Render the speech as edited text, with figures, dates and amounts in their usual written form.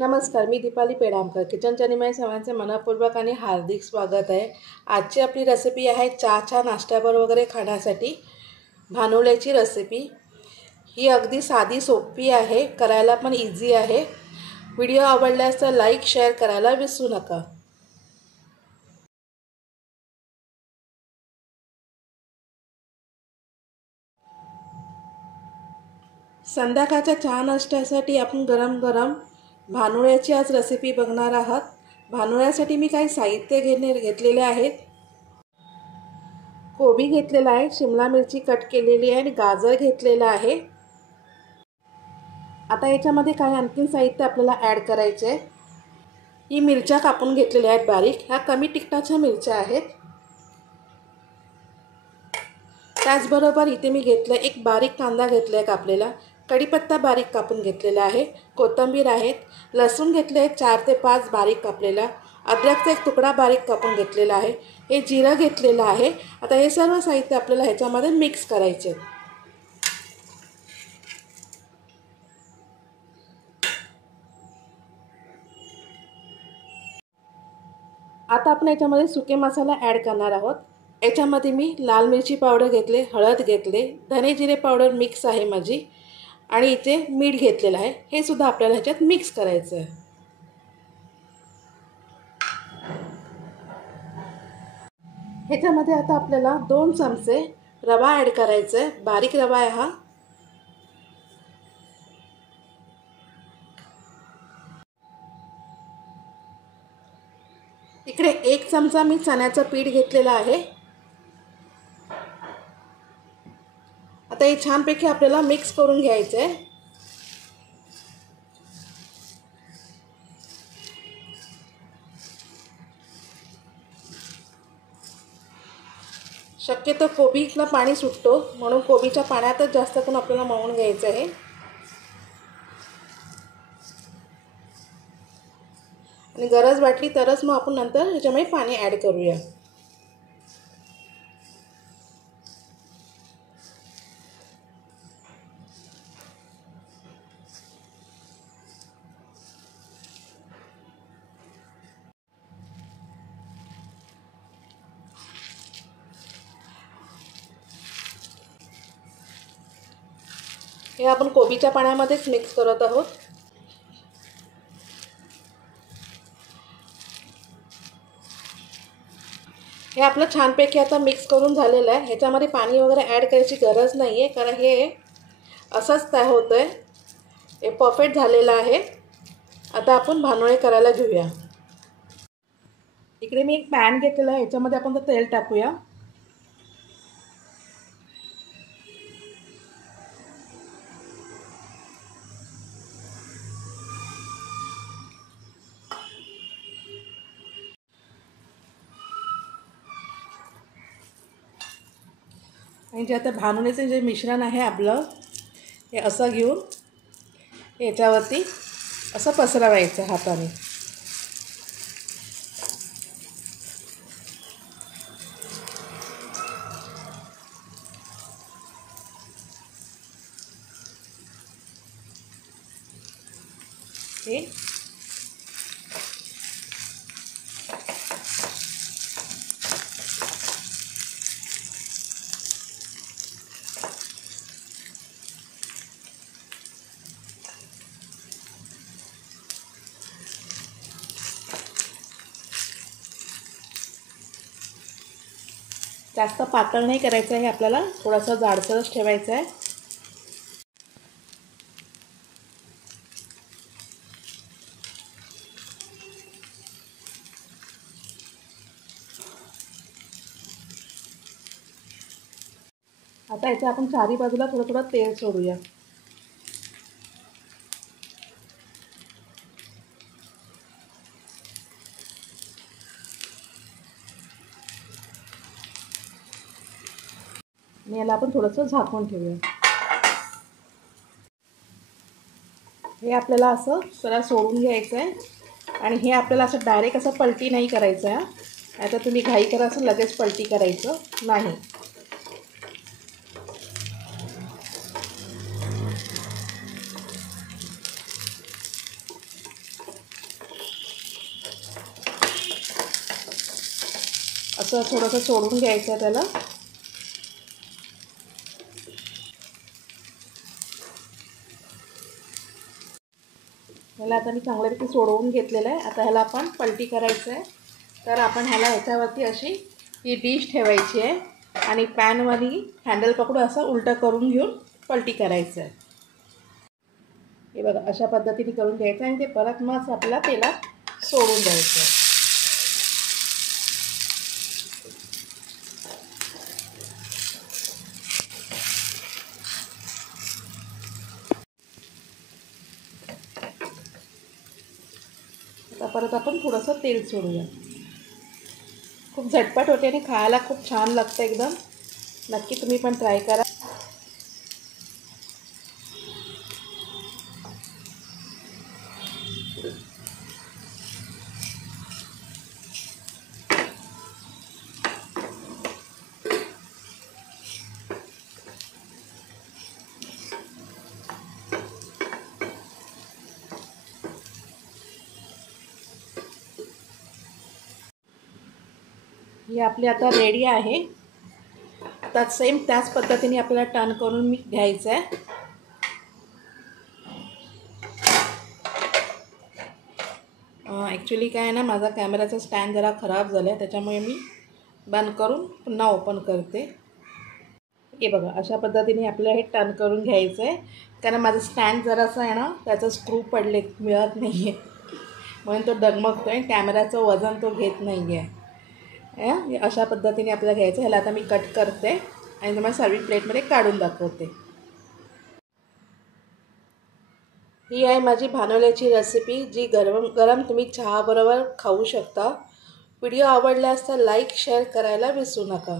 नमस्कार, मी दीपाली पेडामकर. किचन चॅनलमध्ये सर्वांचे मनपूर्वक आणि हार्दिक स्वागत आहे. आजची आपली रेसिपी आहे चहाच्या नाश्त्यावर वगैरे खाण्यासाठी भानुल्याची रेसिपी. ही अगदी साधी सोपी आहे, करायला पण इझी आहे. व्हिडिओ आवडल्यास तर लाईक शेअर करायला विसरू नका. संध्याकाळच्या चहा नाश्त्यासाठी आपण गरम गरम भानुल्याची आज रेसिपी बघणार आहात. भानुल्यासाठी मी काही साहित्य घेतलेले आहेत. कोबी घेतलेला आहे, शिमला मिरची कट केलेली आहे आणि गाजर घेतलेला आहे. आता याच्यामध्ये काही आणखीन साहित्य आपल्याला ॲड करायचे आहे. ही मिरच्या कापून घेतलेल्या आहेत बारीक. ह्या कमी तिखटाच्या मिरच्या आहेत. त्याचबरोबर इथे मी घेतलं एक बारीक कांदा घेतला आहे कापलेला. कढीपत्ता बारीक कापून घेतलेला आहे. कोथिंबीर आहेत. लसूण घेतले आहे 4 ते 5 बारीक कापलेला. अद्रकचा एक तुकडा बारीक कापून घेतलेला आहे. हे जिरं घेतलेलं आहे. आता हे सर्व साहित्य आपल्याला ह्याच्यामध्ये मिक्स करायचे. आता आपण याच्यामध्ये सुके मसाला ॲड करणार आहोत. याच्यामध्ये मी लाल मिरची पावडर घेतले, हळद घेतले, धने जिरे पावडर मिक्स आहे माझी आणि इथे मीठ घेतलेलं आहे. हे सुद्धा आपल्याला ह्याच्यात मिक्स करायचं आहे. ह्याच्यामध्ये आता आपल्याला 2 चमचे रवा ॲड करायचा आहे. बारीक रवा आहे हा. इकडे 1 चमचा मी चण्याचं पीठ घेतलेलं आहे. आता हे छानपैकी आपल्याला मिक्स करून घ्यायचं आहे. शक्यतो कोबीला पाणी सुटतो म्हणून कोबीच्या पाण्यातच जास्त करून आपल्याला मळून घ्यायचं आहे. आणि गरज वाटली तरच मग आपण नंतर ह्याच्यामध्ये पाणी ॲड करूया. हे आपण कोबीच्या पाण्यामध्येच मिक्स करत आहोत. हे आपलं छानपैकी आता मिक्स करून झालेलं आहे. ह्याच्यामध्ये पाणी वगैरे ॲड करायची गरज नाही आहे, कारण हे असंच तयार होतं आहे. हे परफेक्ट झालेलं आहे. आता आपण भानुळे करायला घेऊया. इकडे मी एक पॅन घेतलेला आहे. ह्याच्यामध्ये आपण तेल टाकूया. आणि जे आता भानुळेचे जे मिश्रण आहे आपलं, हे असं घेऊन याच्यावरती असं पसरवायचं हाताने. हे जास्त पातळ नाही करायचं आहे. आपल्याला थोडासा जाडसरच ठेवायचं आहे. आता याच्या आपण चारी बाजूला थोडं थोडं तेल सोडूया. आणि याला आपण थोडंसं झाकून ठेवूया. हे आपल्याला असं जरा सोडून घ्यायचं आहे. आणि हे आपल्याला असं डायरेक्ट असं पलटी नाही करायचं आहे. आता तुम्ही घाई करा असं लगेच पलटी करायचं नाही. असं थोडंसं सोडून घ्यायचं आहे त्याला. ह्याला आता मी चांगल्यापैकी सोडवून घेतलेलं आहे. आता ह्याला आपण पलटी करायचं आहे. तर आपण ह्याला ह्याच्यावरती अशी ही डिश ठेवायची आहे आणि पॅनमध्ये हँडल पकडून असं उलटं करून घेऊन पलटी करायचं आहे. हे बघा अशा पद्धतीने करून घ्यायचं आणि ते परत मग आपल्याला तेलात सोडून द्यायचं आहे. आता परत आपण थोडंसं तेल सोडूया. खूप झटपट होते आणि खायला खूप छान लागतं एकदम. नक्की तुम्ही पण ट्राय करा. ही आपली आता रेडी आहे. आता सेम त्याच पद्धतीने आपल्याला टर्न करून घ्यायचं आहे. ॲक्च्युली काय आहे ना, माझा कॅमेराचा स्टँड जरा खराब झाला आहे, त्याच्यामुळे मी बंद करून पुन्हा ओपन करते. हे बघा अशा पद्धतीने आपल्याला हे टर्न करून घ्यायचं आहे. कारण माझं स्टँड जरासं आहे ना, त्याचं स्क्रू पडले मिळत नाही आहे, म्हणून तो डगमगतो आहे. कॅमेराचं वजन तो घेत नाही आहे. अशा पद्धतीने आपल्याला घ्यायचं. ह्याला आता मी कट करते आणि तुम्हाला सर्विंग प्लेटमध्ये काढून दाखवते. ही आहे माझी भानोल्याची रेसिपी, जी गरम गरम तुम्ही चहाबरोबर खाऊ शकता. व्हिडिओ आवडल्यास तर लाईक शेअर करायला विसरू नका.